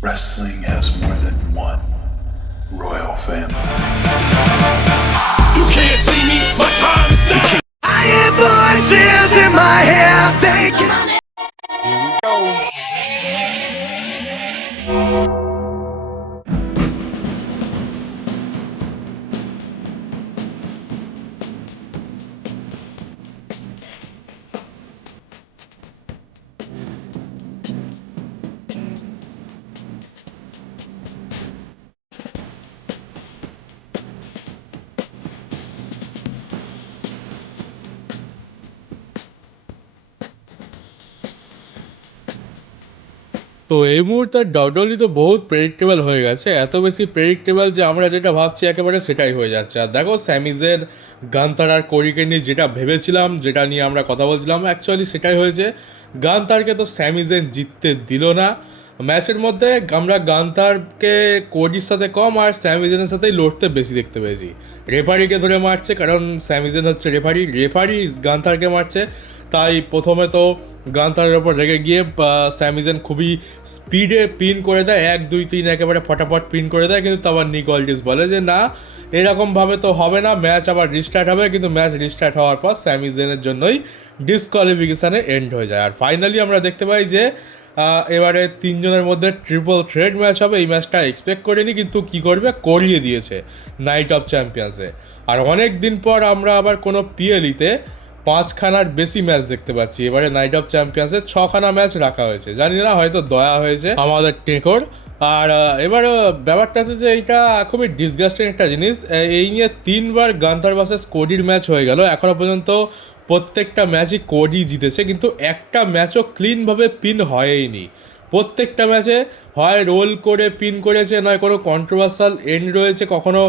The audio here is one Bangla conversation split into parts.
Wrestling has more than one royal family. You can't see me, my time is now. I hear voices in my head thinking. তো এই মুহূর্তে ডডলি তো বহুত প্রেডিক্টেবল হয়ে গেছে, এত বেশি প্রেডিক্টেবল যে আমরা যেটা ভাবছি একেবারে সেটাই হয়ে যাচ্ছে। আর দেখো স্যামিজের গান্তার আর কোরিকে নিয়ে যেটা ভেবেছিলাম, যেটা নিয়ে আমরা কথা বলছিলাম, অ্যাকচুয়ালি সেটাই হয়েছে। গান্তারকে তো স্যামিজেন জিততে দিল না ম্যাচের মধ্যে। আমরা গান্তারকে কোরির সাথে কম আর স্যামিজেনের সাথেই লড়তে বেশি দেখতে পেয়েছি। রেফারিকে ধরে মারছে, কারণ স্যামিজেন হচ্ছে রেফারি গান্তারকে মারছে। তাই প্রথমে তো গান্তারের ওপর রেগে গিয়ে স্যামিজেন খুবই স্পিডে পিন করে দেয়, 1 2 3 একেবারে ফটাফট পিন করে দেয়। কিন্তু আবার নিক অল্ডিস বলে যে না, এরকমভাবে তো হবে না, ম্যাচ আবার রিস্টার্ট হবে। কিন্তু ম্যাচ রিস্টার্ট হওয়ার পর স্যামিজেনের জন্যই ডিসকোয়ালিফিকেশানে এন্ড হয়ে যায়। আর ফাইনালি আমরা দেখতে পাই যে এবারে 3 জনের মধ্যে ট্রিপল থ্রেড ম্যাচ হবে। এই ম্যাচটা এক্সপেক্ট করিনি, কিন্তু কি করবে, করিয়ে দিয়েছে নাইট অফ চ্যাম্পিয়ন্সে। আর অনেক দিন পর আমরা আবার কোনো পিএলিতে 5খানার বেশি ম্যাচ দেখতে পাচ্ছি। এবারে নাইট অফ চ্যাম্পিয়ন্সে 6খানা ম্যাচ রাখা হয়েছে, জানি না হয়তো দয়া হয়েছে আমাদের টেকর। আর এবার ব্যাপারটা হচ্ছে যে এইটা খুবই ডিসগাস্টিং একটা জিনিস। এই নিয়ে 3বার গান্তার ভার্সেস কোডির ম্যাচ হয়ে গেল, এখনও পর্যন্ত প্রত্যেকটা ম্যাচই কোডি জিতেছে, কিন্তু একটা ম্যাচও ক্লিনভাবে পিন হয়ইনি। প্রত্যেকটা ম্যাচে হয় রোল করে পিন করেছে, নয় কোনো কন্ট্রোভার্সাল এন্ড রয়েছে। কখনো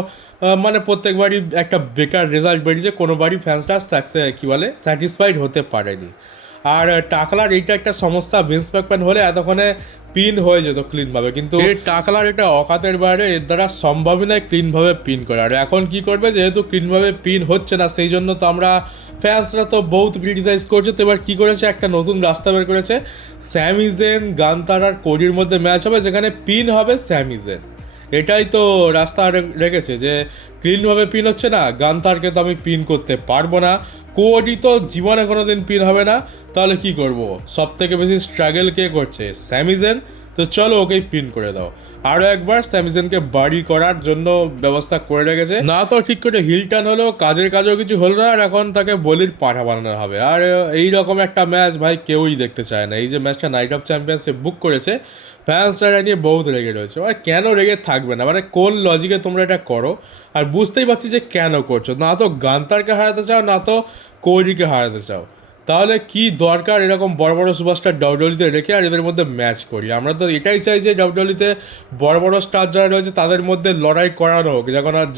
মানে প্রত্যেকবারই একটা বেকার রেজাল্ট বেরিয়েছে, কোনোবারই ফ্যান্সরা স্যাটিসফাইড হতে পারেনি। আর টাকলার এইটা একটা সমস্যা, ভিন্স ম্যাকম্যান হলে এতক্ষণে পিন হয়ে যেত ক্লিনভাবে, কিন্তু টাকলার এটা অকাতের বাইরে, এর দ্বারা সম্ভবই নয় ক্লিনভাবে পিন করে। আর এখন কি করবে, যেহেতু ক্লিনভাবে পিন হচ্ছে না, সেই জন্য তো আমরা ফ্যান্সরা তো বহুত ক্রিটিসাইজ করছে। তো এবার কী করেছে, একটা নতুন রাস্তা বের করেছে। স্যামিজেন গান্তার আর কোডির মধ্যে ম্যাচ হবে, যেখানে পিন হবে স্যামিজেন। এটাই তো রাস্তা রেখেছে যে ক্লিনভাবে পিন হচ্ছে না, গান্তারকে তো আমি পিন করতে পারবো না, কোডি তো জীবনে কোনো দিন পিন হবে না, তাহলে কি করব? সব থেকে বেশি স্ট্রাগল কে করছে? স্যামিজেন। তো চলো ওকেই পিন করে দাও। আরও একবার স্যামিজেনকে বাড়ি করার জন্য ব্যবস্থা করে রেখেছে। না তো ঠিক করে হিল টার্ন হলো, কাজেও কিছু হলো না, আর এখন তাকে বলির পাঠা বানানো হবে। আর এই রকম একটা ম্যাচ ভাই কেউই দেখতে চায় না। এই যে ম্যাচটা নাইট অফ চ্যাম্পিয়ন্সে বুক করেছে, ফ্যান্সরা নিয়ে বহুত রেগে রয়েছে। মানে কেন রেগে থাকবে না, মানে কোন লজিকে তোমরা এটা করো? আর বুঝতেই পারছি যে কেন করছো, না তো গান্তারকে হারাতে চাও, না তো কোহলিকে হারাতে চাও। তাহলে কি দরকার এরকম বড় বড় সুপারস্টার ডাব্লিউডব্লিউইতে রেখে আর এদের মধ্যে ম্যাচ করি? আমরা তো এটাই চাই যে ডাব্লিউডব্লিউইতে বড় বড় স্টার যারা রয়েছে তাদের মধ্যে লড়াই করানো হোক।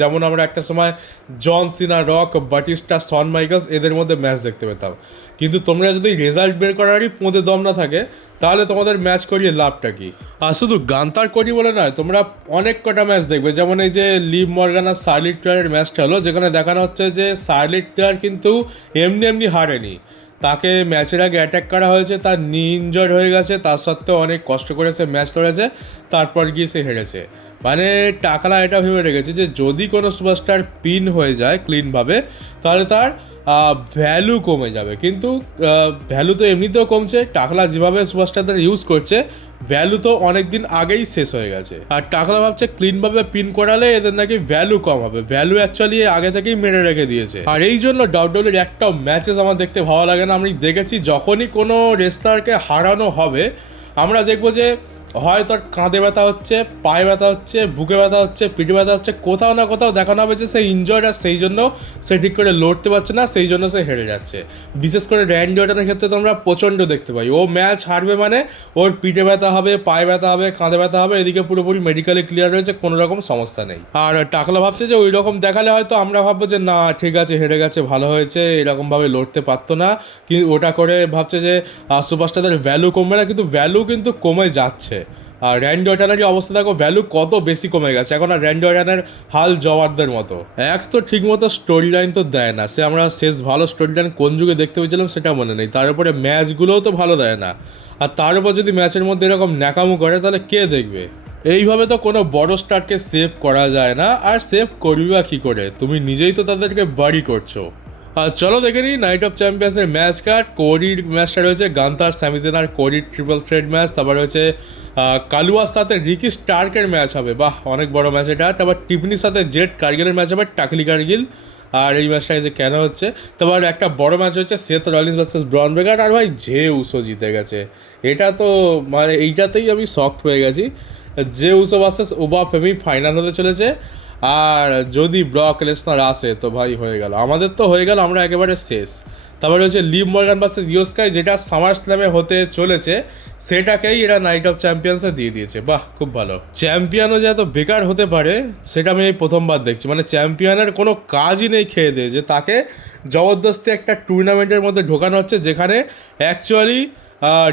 যেমন আমরা একটা সময় জন সিনা, রক, বাটিস্টা, শন মাইকেলস এদের মধ্যে ম্যাচ দেখতে পেতাম। কিন্তু তোমরা যদি রেজাল্ট বের করারই পোঁদে দম না থাকে, তাহলে তোমাদের ম্যাচ করিয়ে লাভটা কি? আর শুধু গান্তার করি বলে নয়, তোমরা অনেক কটা ম্যাচ দেখবে, যেমন এই যে লিভ মর্গান আর শার্লেট ফ্লেয়ারের ম্যাচটা হলো, যেখানে দেখানো হচ্ছে যে শার্লেট ফ্লেয়ার কিন্তু এমনি হারেনি। তাকে ম্যাচের আগে অ্যাটাক করা হয়েছে, তার নি ইনজয়েড হয়ে গেছে, তার সত্ত্বেও অনেক কষ্ট করেছে, ম্যাচ লড়েছে, তারপর গিয়ে সে হেরেছে। মানে টাকলা এটা ভেবে রেখেছে যে যদি কোনো সুপারস্টার পিন হয়ে যায় ক্লিনভাবে, তাহলে তার ভ্যালু কমে যাবে। কিন্তু ভ্যালু তো এমনিতেও কমছে, টাকলা যেভাবে সুপারস্টারদের ইউজ করছে, ভ্যালু তো অনেক দিন আগেই শেষ হয়ে গেছে। আর টাকলা ভাবছে ক্লিনভাবে পিন করালে এদের নাকি ভ্যালু কম হবে। ভ্যালু অ্যাকচুয়ালি আগে থেকেই মেরে রেখে দিয়েছে। আর এই জন্য ডাব্লিউডব্লিউইর একটাও ম্যাচেস আমার দেখতে ভালো লাগে না। আমি দেখেছি যখনই কোনো রেসলারকে হারানো হবে, আমরা দেখবো যে হয় তার কাঁধে ব্যথা হচ্ছে, পায়ে ব্যথা হচ্ছে, বুকে ব্যথা হচ্ছে, পিঠে ব্যথা হচ্ছে, কোথাও না কোথাও দেখানো হবে যে সে ইনজয়েড, আর সেই জন্য সে ঠিক করে লড়তে পারছে না, সেই জন্য সে হেরে যাচ্ছে। বিশেষ করে র্যান্ডি অর্টনের ক্ষেত্রে তো আমরা প্রচণ্ড দেখতে পাই, ও ম্যাচ হারবে মানে ওর পিঠে ব্যথা হবে, পায়ে ব্যথা হবে, কাঁধে ব্যথা হবে, এদিকে পুরোপুরি মেডিকেলি ক্লিয়ার রয়েছে, কোনো রকম সমস্যা নেই। আর টাকলা ভাবছে যে ওই রকম দেখালে হয়তো আমরা ভাববো যে না ঠিক আছে, হেরে গেছে, ভালো হয়েছে, এরকমভাবে লড়তে পারতো না। কিন্তু ওটা করে ভাবছে যে সুপারস্টারদের ভ্যালু কমবে না, কিন্তু ভ্যালু কিন্তু কমে যাচ্ছে। আর র্যান্ডি অর্টনের অবস্থা দেখো, ভ্যালু কত বেশি কমে গেছে। এখন আর র্যান্ডি অর্টনের হাল জওয়ারদের মতো। এক তো ঠিক মতো স্টোরি লাইন তো দেয় না, সে আমরা শেষ ভালো স্টোরি লাইন কোন যুগে দেখতে পেয়েছিলাম সেটা মনে নেই। তার উপরে ম্যাচগুলোও তো ভালো দেয় না, আর তার উপর যদি ম্যাচের মধ্যে এরকম ন্যাকামো করে তাহলে কে দেখবে? এইভাবে তো কোনো বড় স্টারকে সেভ করা যায় না, আর সেভ করবি বা কী করে, তুমি নিজেই তো তাদেরকে বাড়ি করছো। আর চলো দেখে নিই নাইট অফ চ্যাম্পিয়ন্সের ম্যাচ কার্ড। কোডির ম্যাচটা রয়েছে গান্তার স্যামিজেন আর কোডির ট্রিপল থ্রেড ম্যাচ। তারপর রয়েছে কালুয়ার সাথে রিকি স্টার্কের ম্যাচ হবে, বাহ অনেক বড় ম্যাচ এটা। তারপর টিপনির সাথে জেড কার্গিলের ম্যাচ হবে, টাকলি কার্গিল। আর এই ম্যাচটা যে কেন হচ্ছে, তারপর একটা বড় ম্যাচ হচ্ছে Seth Rollins versus Bron Breakker. আর ভাই যে উসো জিতে গেছে, এটা তো মানে এইটাতেই আমি শকড হয়ে গেছি। যে উসো ভার্সেস ওবা ফেমি ফাইনাল হতে চলেছে, আর যদি ব্রক লেসনার আসে তো ভাই হয়ে গেল, আমাদের তো হয়ে গেল, আমরা একেবারে শেষ। তারপরে হচ্ছে লিভ মর্গান ভার্সেস ইয়ো স্কাই, যেটা সামার স্ল্যামে হতে চলেছে সেটাকেই এরা নাইট অফ চ্যাম্পিয়ন্সে দিয়ে দিয়েছে, বাহ খুব ভালো। চ্যাম্পিয়নও যে এত বেকার হতে পারে সেটা আমি এই প্রথমবার দেখছি, মানে চ্যাম্পিয়নের কোনো কাজই নেই খেয়ে দিয়ে, যে তাকে জবরদস্তি একটা টুর্নামেন্টের মধ্যে ঢোকানো হচ্ছে যেখানে অ্যাকচুয়ালি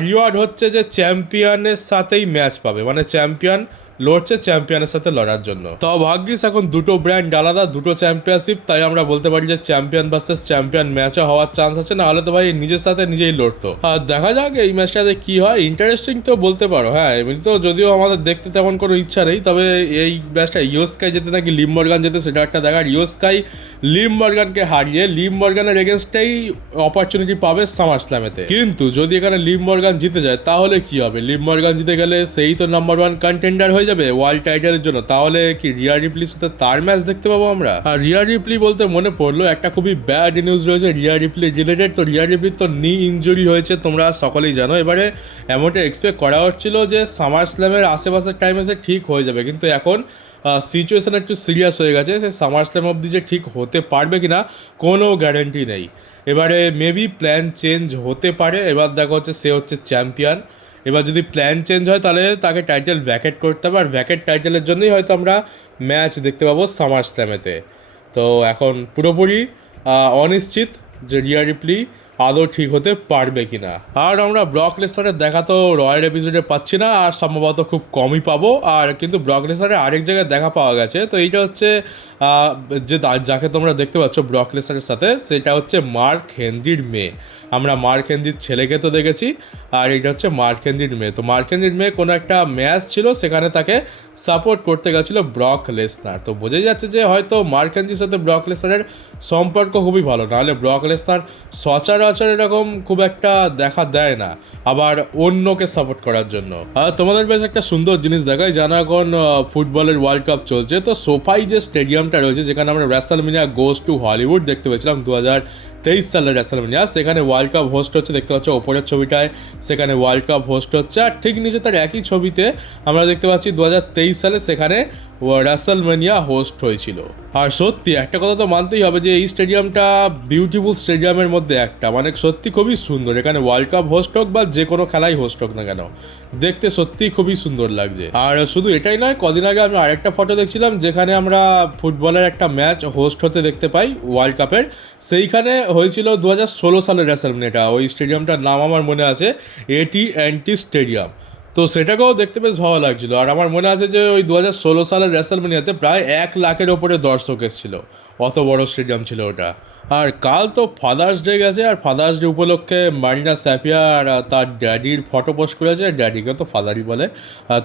রিওয়ার্ড হচ্ছে যে চ্যাম্পিয়নের সাথেই ম্যাচ পাবে, মানে চ্যাম্পিয়ন লড়ছে চ্যাম্পিয়নের সাথে লড়ার জন্য। তো ভাগ্যিস এখন দুটো ব্র্যান্ড আলাদা, দুটো চ্যাম্পিয়নশিপ, তাই আমরা বলতে পারি যে চ্যাম্পিয়ন ভার্সেস চ্যাম্পিয়ন ম্যাচও হওয়ার চান্স আছে, না হলে তো ভাই নিজের সাথে নিজেই লড়তো। আর দেখা যাক এই ম্যাচটাতে কি হয়, ইন্টারেস্টিং তো বলতে পারো। হ্যাঁ এমনি তো যদিও আমাদের দেখতে তেমন কোনো ইচ্ছা নেই, তবে এই ম্যাচটা ইয়ো স্কাই যেতে নাকি লিভ মর্গান যেতে সেটা একটা দেখার। ইয়ো স্কাই লিভ মর্গানকে হারিয়ে লিভ মর্গানের এগেনস্টেই অপরচুনিটি পাবে সামার স্ল্যামেতে, কিন্তু যদি এখানে লিভ মর্গান জিতে যায় তাহলে কি হবে? লিভ মর্গান জিতে গেলে সেই তো নাম্বার 1 কন্টেন্ডার হয়ে যাবে ওয়ার্ল্ড টাইটেলের জন্য, তাহলে কি রিয়া রিপ্লির সাথে তার ম্যাচ দেখতে পাবো আমরা? আর রিয়া রিপ্লি বলতে মনে পড়লো একটা খুবই ব্যাড নিউজ রয়েছে রিয়া রিপ্লি রিলেটেড। তো রিয়া রিপ্লির তো নি ইঞ্জুরি হয়েছে, তোমরা সকলেই জানো। এবারে এমনটা এক্সপেক্ট করা হচ্ছিল যে সামার স্ল্যামের আশেপাশের টাইমে সে ঠিক হয়ে যাবে, কিন্তু এখন সিচুয়েশন একটু সিরিয়াস হয়ে গেছে, সে সামার স্ল্যাম অবধি যে ঠিক হতে পারবে কিনা কোনো গ্যারেন্টি নেই। এবারে মেবি প্ল্যান চেঞ্জ হতে পারে। এবার দেখা হচ্ছে সে হচ্ছে চ্যাম্পিয়ন, এবার যদি প্ল্যান চেঞ্জ হয় তাহলে তাকে টাইটেল ভ্যাকেট করতে হবে, আর ভ্যাকেট টাইটেলের জন্যই হয়তো আমরা ম্যাচ দেখতে পাবো সামার স্ল্যামেতে। তো এখন পুরোপুরি অনিশ্চিত যে রিয়া রিপ্লি আদৌ ঠিক হতে পারবে কিনা। আর আমরা ব্রক লেসনারের দেখা তো রয়্যাল এপিসোডে পাচ্ছি না, আর সম্ভবত খুব কমই পাবো। আর কিন্তু ব্রক লেসনারের আরেক জায়গায় দেখা পাওয়া গেছে, তো এইটা হচ্ছে যে যাকে তোমরা দেখতে পাচ্ছ ব্রক লেসনারের সাথে, সেটা হচ্ছে মার্ক হেনরির মেয়ে। আমরা মার্ক হেনরির ছেলেকে তো দেখেছি, আর এটা হচ্ছে মার্ক হেনরির মেয়ে। তো মার্ক হেনরির মেয়ে কোনো একটা ম্যাচ ছিল, সেখানে তাকে সাপোর্ট করতে গেছিলো ব্রক লেসনার। তো বোঝাই যাচ্ছে যে হয়তো মার্ক হেনরির সাথে ব্রক লেসনারের সম্পর্ক খুবই ভালো, নাহলে ব্রক লেসনার সচরাচর এরকম খুব একটা দেখা দেয় না আবার অন্যকে সাপোর্ট করার জন্য। আর তোমাদের বেশ একটা সুন্দর জিনিস দেখায়, জানো এখন ফুটবলের ওয়ার্ল্ড কাপ চলছে, তো সোফাই যে স্টেডিয়ামটা রয়েছে যেখানে আমরা রেসলম্যানিয়া গোজ টু হলিউড দেখতে পেয়েছিলাম 2023 সালের রেসলম্যানিয়া, সেখানে ওয়ার্ল্ড কাপ হোস্ট হচ্ছে, দেখতে পাচ্ছ ওপরের ছবিটায় সেখানে ওয়ার্ল্ড কাপ হোস্ট হচ্ছে। আর ঠিক নিচে তার একই ছবিতে আমরা দেখতে পাচ্ছি 2023 সালে সেখানে রেসলম্যানিয়া হোস্ট হয়েছিল। আর সত্যি একটা কথা তো মানতেই হবে যে এই স্টেডিয়ামটা বিউটিফুল স্টেডিয়ামের মধ্যে একটা, মানে সত্যি খুবই সুন্দর। এখানে ওয়ার্ল্ড কাপ হোস্ট হোক বা যে কোনো খেলাই হোস্ট হোক না কেন, দেখতে সত্যি খুবই সুন্দর লাগছে। আর শুধু এটাই নয়, কদিন আগে আমি আরেকটা ফটো দেখছিলাম যেখানে আমরা ফুটবলের একটা ম্যাচ হোস্ট হতে দেখতে পাই ওয়ার্ল্ড কাপের, সেইখানে হয়েছিল 2016 সালের রেসলম্যানিয়া। ওই স্টেডিয়ামটার নাম আমার মনে আছে AT&T স্টেডিয়াম, তো সেটাকেও দেখতে বেশ ভালো লাগছিলো। আর আমার মনে আছে যে ওই 2016 সালের রেসলম্যানিয়াতে প্রায় 1 লাখের ওপরে দর্শক এসেছিল, অত বড় স্টেডিয়াম ছিল ওটা। আর কাল তো ফাদার্স ডে গেছে, আর ফাদার্স ডে উপলক্ষে মারিনা স্যাপিয়ার তার ড্যাডির ফটো পোস্ট করেছে, ড্যাডিকে তো ফাদারই বলে।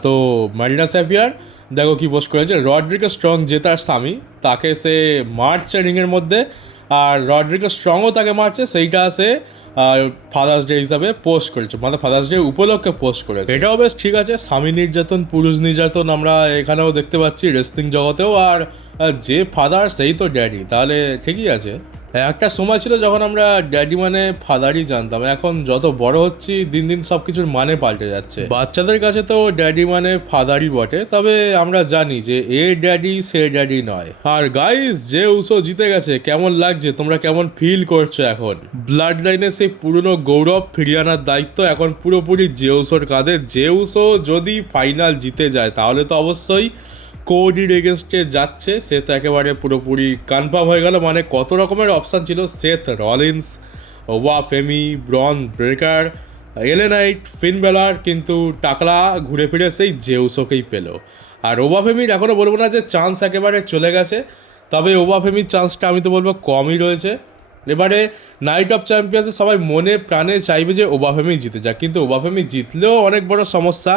তো মারিনা স্যাপিয়ার দেখো কি পোস্ট করেছে, রড্রিগো স্ট্রং যে তার স্বামী, তাকে সে মারছে রিংয়ের মধ্যে, আর রড্রিগো স্ট্রংও তাকে মারছে, সেইটা সে ফাদার্স ডে হিসাবে পোস্ট করেছে, মানে ফাদার্স ডে উপলক্ষে পোস্ট করেছে। এটাও বেশ ঠিক আছে, স্বামী নির্যাতন পুরুষ নির্যাতন আমরা এখানেও দেখতে পাচ্ছি রেসলিং জগতেও, আর যে ফাদার সেই তো ড্যাডি, তাহলে ঠিকই আছে। একটা সময় ছিল যখন আমরা ড্যাডি মানে ফাদারই জানতাম, এখন যত বড় হচ্ছি দিন দিন সব কিছুর মানে পাল্টে যাচ্ছে। বাচ্চাদের কাছে তো ড্যাডি মানে ফাদারই বটে, তবে আমরা জানি যে এ ড্যাডি সে ড্যাডি নয়। আর গাইস, যে উসো জিতে গেছে কেমন লাগছে, তোমরা কেমন ফিল করছো? এখন ব্লাড লাইনে সেই পুরনো গৌরব ফিরিয়ে আনার দায়িত্ব এখন পুরোপুরি জেউসোর কাঁধে। জেউসো যদি ফাইনাল জিতে যায় তাহলে তো অবশ্যই কোডির এগেনস্টে যাচ্ছে, সে তো একেবারে পুরোপুরি কনফার্ম হয়ে গেল। মানে কত রকমের অপশান ছিল, Seth Rollins, Oba Femi, Bron Breakker, LA Knight, Finn Balor, কিন্তু টাকলা ঘুরে ফিরে সেই জেউসোকেই পেল। আর ওবা ফেমির এখনও বলবো না যে চান্স একেবারে চলে গেছে, তবে ওবা ফেমির চান্সটা আমি তো বলবো কমই রয়েছে। এবারে নাইট অফ চ্যাম্পিয়ন্সে সবাই মনে প্রাণে চাইবে যে ওবাফেমি জিতে যাক, কিন্তু ওবাফেমি জিতলেও অনেক বড় সমস্যা,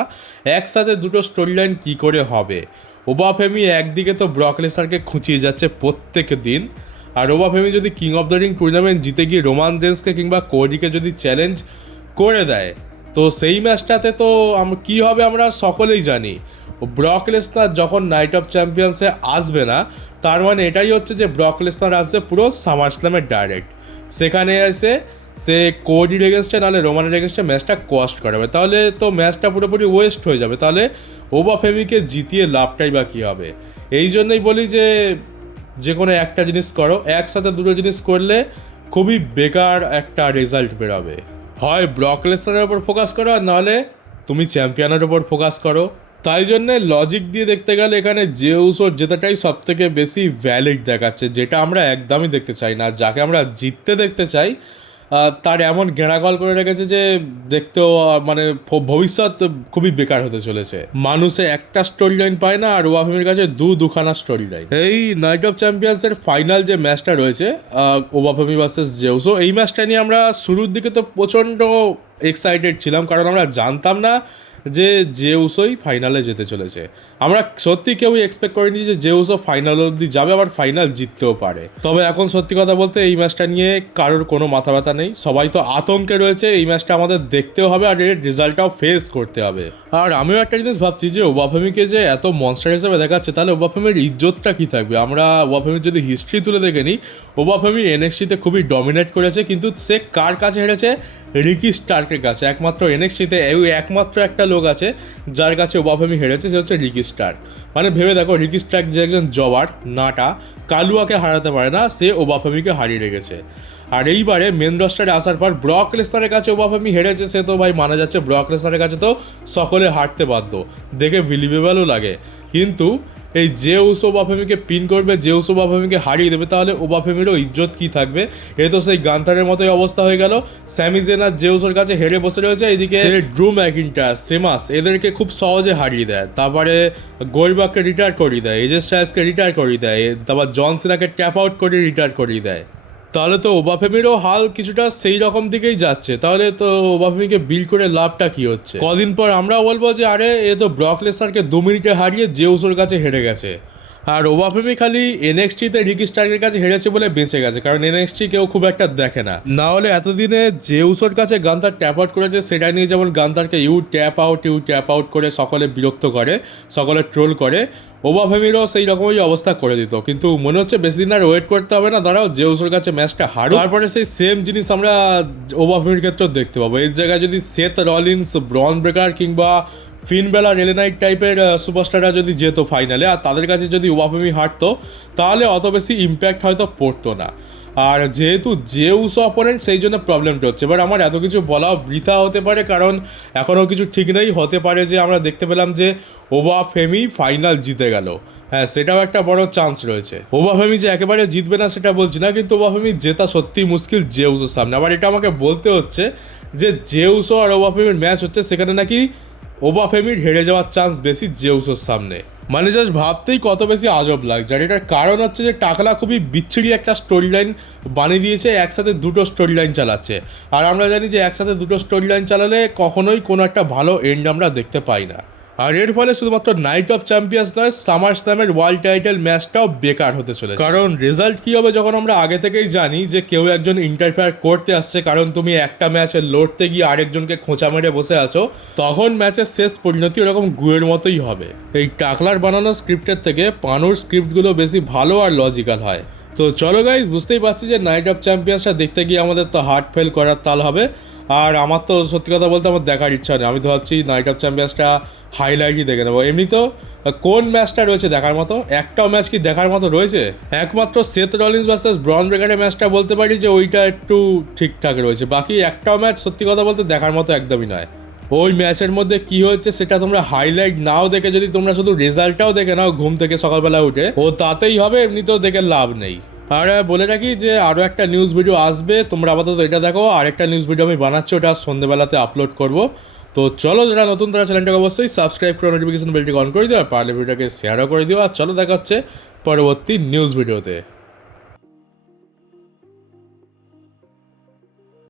একসাথে দুটো স্টোরি লাইন কী করে হবে। ওবাফেমি একদিকে তো ব্রক লেসনারকে খুঁচিয়ে যাচ্ছে প্রত্যেক দিন, আর ওবাফেমি যদি king of the ring tournament জিতে গিয়ে রোমান রেন্সকে কিংবা কোডিকে যদি চ্যালেঞ্জ করে দেয়, তো সেই ম্যাচটাতে তো কী হবে আমরা সকলেই জানি। ব্রক লেসনার যখন নাইট অফ চ্যাম্পিয়ন্সে আসবে না, তার মানে এটাই হচ্ছে যে ব্রক লেসনার আসবে পুরো সামার স্ল্যামের ডাইরেক্ট, সেখানে এসে সে কোডির এগেনস্টে নাহলে রোমানের এগেনস্টে ম্যাচটা কস্ট করাবে, তাহলে তো ম্যাচটা পুরোপুরি ওয়েস্ট হয়ে যাবে। তাহলে ওবাফেমিকে জিতিয়ে লাভটাই বা কী হবে। এই জন্যই বলি যে কোনো একটা জিনিস করো, একসাথে দুটো জিনিস করলে খুবই বেকার একটা রেজাল্ট বেরোবে। হয় ব্রক লেসনারের ওপর ফোকাস করো, আর নাহলে তুমি চ্যাম্পিয়নের ওপর ফোকাস করো। তাই জন্যে লজিক দিয়ে দেখতে গেলে এখানে জেউসোর জেতাটাই সব থেকে বেশি ভ্যালিড দেখাচ্ছে, যেটা আমরা একদমই দেখতে চাই না। যাকে আমরা জিততে দেখতে চাই তার এমন গেঁড়াগল করে রেখেছে যে দেখতেও মানে ভবিষ্যৎ খুবই বেকার হতে চলেছে। মানুষে একটা স্টোরি লাইন পায় না, আর ওবাফেমির কাছে দুখানা স্টোরি লাইন। এই নাইট অফ চ্যাম্পিয়ন্সের ফাইনাল যে ম্যাচটা রয়েছে ওবাফেমি ভার্সেস জেউসো, এই ম্যাচটা নিয়ে আমরা শুরুর দিকে তো প্রচণ্ড এক্সাইটেড ছিলাম, কারণ আমরা জানতাম না যে জেউসোই ফাইনালে যেতে চলেছে। আমরা সত্যি কেউই এক্সপেক্ট করিনি যে জেউসো ফাইনাল অবধি যাবে, আবার ফাইনাল জিততেও পারে। তবে এখন সত্যি কথা বলতে এই ম্যাচটা নিয়ে কারোর কোনো মাথা ব্যথা নেই, সবাই তো আতঙ্কে রয়েছে। এই ম্যাচটা আমাদের দেখতেও হবে, আর এর রেজাল্টটাও ফেস করতে হবে। আর আমিও একটা জিনিস ভাবছি যে ওবাফেমিকে যে এত মনস্টার হিসেবে দেখাচ্ছে, তাহলে ওবাফেমির ইজ্জতটা কী থাকবে। আমরা ওবাফেমির যদি হিস্ট্রি তুলে দেখে নিই, ওবাফেমি এনএক্সটিতে খুবই ডমিনেট করেছে, কিন্তু সে কার কাছে হেরেছে? রিকি স্টার্কের কাছে। একমাত্র এনএক্সটিতে একমাত্র একটা লোক আছে যার কাছে ওবাফেমি হেরেছে, সে হচ্ছে রিকি স্টার্ক। মানে ভেবে দেখো, রিকি স্টার্ক যে একজন জবার নাটা, কালুয়াকে হারাতে পারে না, সে ওবাফেমিকে হারিয়ে রেখেছে। আর এইবারে মেন রস্টারে আসার পর ব্রক লেসনারের কাছে ওবাফেমি হেরেছে, সে তো ভাই মানা যাচ্ছে। ব্রক লেসনারের কাছে তো সকলে হারতে বাধ্য, দেখে বিলিভেবলও লাগে। কিন্তু এই জেউস ওবাফেমিকে পিন করবে, জেউস ওবাফেমিকে হারিয়ে দেবে, তাহলে ওবাফেমিরও ইজ্জত কী থাকবে? এ তো সেই গান্থারের মতোই অবস্থা হয়ে গেল। স্যামি জেন আর জেউসের কাছে হেরে বসে রয়েছে, এদিকে ড্রু ম্যাকিন্টায়ার, সেমাস এদেরকে খুব সহজে হারিয়ে দেয়, তারপরে গোল্ডবার্গকে রিটায়ার করিয়ে দেয়, এজে স্টাইলসকে রিটায়ার করিয়ে দেয়, তারপর জন সিনাকে ট্যাপ আউট করে রিটায়ার করিয়ে দেয়। তাহলে তো ওবাফেমিরও হাল কিছুটা সেই রকম দিকেই যাচ্ছে। তাহলে তো ওবাফেমিকে বিল করে লাভটা কি হচ্ছে? কদিন পর আমরাও বলবো যে আরে এ তো ব্রক লেসনারকে 2 মিনিটে হারিয়ে জেউসোর কাছে হেরে গেছে। আর ওবাফেমি খালি এনএক্সটিতে রিকি স্টার্কের কাছে হেরেছে বলে বেঁচে গেছে, কারণ এনএক্সটি কেউ খুব একটা দেখে না। না হলে এতদিনে জেউসোর কাছে গান্থার ট্যাপ আউট করেছে, সেটা নিয়ে যেমন গান্থারকে ইউ ট্যাপ আউট করে সকলে বিরক্ত করে, সকলে ট্রোল করে, ওবাফেমিরও সেই রকমই অবস্থা করে দিত। কিন্তু মনে হচ্ছে বেশি দিন আর ওয়েট করতে হবে না, দাঁড়াও জেউসোর কাছে ম্যাচটা হারো, তারপরে সেই সেম জিনিস আমরা ওবাফেমির ক্ষেত্রেও দেখতে পাবো। এর জায়গায় যদি সেথ রলিন্স, ব্রন ব্রেকার কিংবা ফিন বেলা, রেলেনাইট টাইপের সুপারস্টাররা যদি যেত ফাইনালে, আর তাদের কাছে যদি ওবাফেমি হারতো, তাহলে অত বেশি ইম্প্যাক্ট হয়তো পড়তো না। আর যেহেতু জেউস অপোনেন্ট, সেই জন্য প্রবলেমটা হচ্ছে। এবার আমার এত কিছু বলাও বৃথা হতে পারে, কারণ এখনও কিছু ঠিক নেই। হতে পারে যে আমরা দেখতে পেলাম যে ওবাফেমি ফাইনাল জিতে গেল, হ্যাঁ সেটাও একটা বড় চান্স রয়েছে। ওবাফেমি যে একেবারে জিতবে না সেটা বলছি না, কিন্তু ওবাফেমি জেতা সত্যিই মুশকিল জেউসের সামনে। আবার এটা আমাকে বলতে হচ্ছে যে জেউসো আর ওবাফেমির ম্যাচ হচ্ছে, সেখানে নাকি ওবাফেমির হেরে যাওয়ার চান্স বেশি জেউসোর সামনে। মানে জাস্ট ভাবতেই কত বেশি আজব লাগছে। আর এটার কারণ হচ্ছে যে টাকলা খুবই বিচ্ছিরি একটা স্টোরি লাইন বানিয়ে দিয়েছে, একসাথে দুটো স্টোরি লাইন চালাচ্ছে। আর আমরা জানি যে একসাথে দুটো স্টোরি লাইন চালালে কখনোই কোনো একটা ভালো এন্ড আমরা দেখতে পাই না। আর এর ফলে শুধুমাত্র নাইট অফ চ্যাম্পিয়ন্স নয়, সামার স্ল্যামের ওয়ার্ল্ড টাইটেল ম্যাচটাও বেকার হতে চলেছে। কারণ রেজাল্ট কী হবে যখন আমরা আগে থেকেই জানি যে কেউ একজন ইন্টারফেয়ার করতে আসছে, কারণ তুমি একটা ম্যাচে লড়তে গিয়ে আরেকজনকে খোঁচা মেরে বসে আছো, তখন ম্যাচের শেষ পরিণতি ওরকম গুয়ের মতোই হবে। এই টাকলার বানানো স্ক্রিপ্টের থেকে পানুর স্ক্রিপ্টগুলো বেশি ভালো আর লজিক্যাল হয়। তো চলো গাইজ, বুঝতেই পারছি যে নাইট অফ চ্যাম্পিয়ন্সটা দেখতে গিয়ে আমাদের তো হার্ট ফেল করার তাল হবে। আর আমার তো সত্যি কথা বলতে আমার দেখার ইচ্ছা নেই। আমি তো ভাবছি নাইট অফ চ্যাম্পিয়ন্সটা হাইলাইটই দেখে নেবো। এমনি তো কোন ম্যাচটা রয়েছে দেখার মতো? একটাও ম্যাচ কি দেখার মতো রয়েছে? একমাত্র সেথ রলিন্স ভার্সেস ব্রন ব্রেকারের ম্যাচটা বলতে পারি যে ওইটা একটু ঠিকঠাক রয়েছে, বাকি একটাও ম্যাচ সত্যি কথা বলতে দেখার মতো একদমই নয়। ওই ম্যাচের মধ্যে কি হচ্ছে সেটা তোমরা হাইলাইট নাও দেখে, যদি তোমরা শুধু রেজাল্টটাও দেখে নাও ঘুম থেকে সকালবেলা উঠে, ও তাতেই হবে, এমনিতেও দেখে লাভ নেই। আর বলে রাখি যে আরও একটা নিউজ ভিডিও আসবে, তোমরা আপাতত এটা দেখো। আরেকটা নিউজ ভিডিও আমি বানাচ্ছি, ওটা সন্ধ্যেবেলাতে আপলোড করব। তো চলো, যারা নতুন তারা চ্যানেলটাকে অবশ্যই সাবস্ক্রাইব করে নোটিফিকেশন বেলটিকে অন করে দিও, আর পারলে ভিডিওটাকে শেয়ারও করে দিও। আর চলো দেখা হচ্ছে পরবর্তী নিউজ ভিডিওতে।